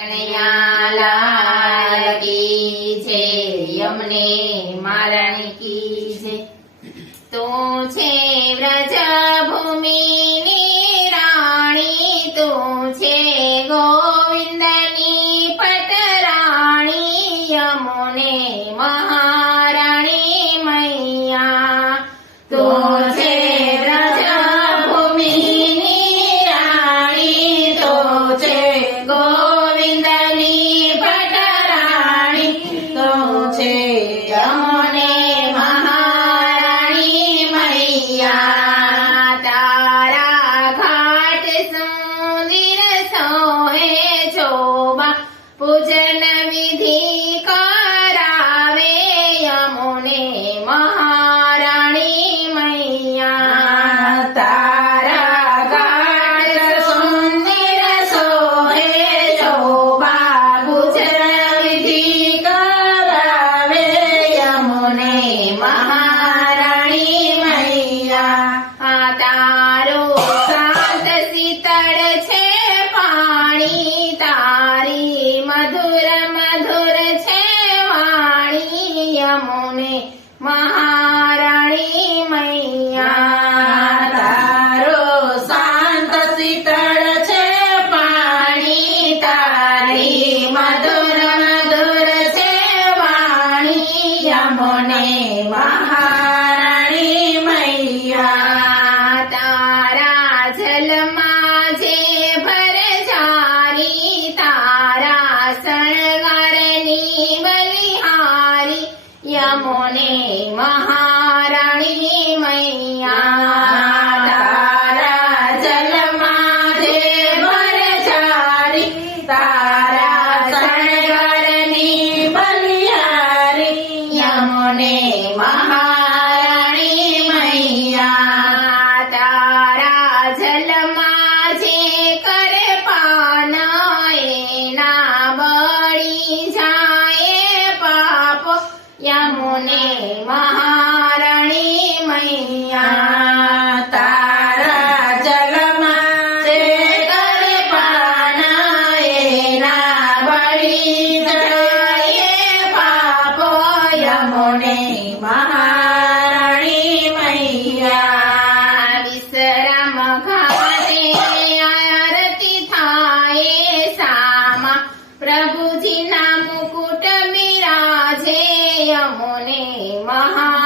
કનૈયાલાલ કી છે, યમને મહારાણી કી છે. તું છે વ્રજભૂમિની રાણી, તું છે ગોવિંદની પટરાણી, યમુને મહારાણી મૈયા. તું છે વ્રજભૂમિની રાણી, તું છે ગોવિંદની પટરાણી, તું છે યમુને મહારાણી મૈયા. તારા ઘાટ સુંદર સોહે શોભા, પૂજન વિધિ કરાવે યમુને મહારાણી મૈયા. તારા ઘાટ સુંદર સોહે શોભા, પૂજન વિધિ કરાવે યમુને મહારાણી મૈયા. તારું શાંત શીતળ છે પાણી, તારી મધુર મધુર છે વાણી, યમુને મહારાણી મૈયા. તારો શાંત શીતળ છે પાણી, તારી મધુર મધુર છે વાણી, યમુને મહારાણી મૈયા. તારા જલમાં જે ભરજારી, તારા શણગારની બલિહારી, યમુને મહારાણી મૈયા. તારા જલમાં જે ભરજારી, તારા શણગારની બલિહારી, યમુને મહારાણી મૈયા. તારા જલમાં જે કરે પાન, એના બળી જાય પાપ, યમુને મહારાણી મૈયા. તારા જલમાં જે કરે પાન, એના બળી જાય પાપ, યમુને મહારાણી મૈયા. વિશ્રામ ઘાટે આરતી થાય સામા, પ્રભુજીના મુકુટ બિરાજે યમુને મહા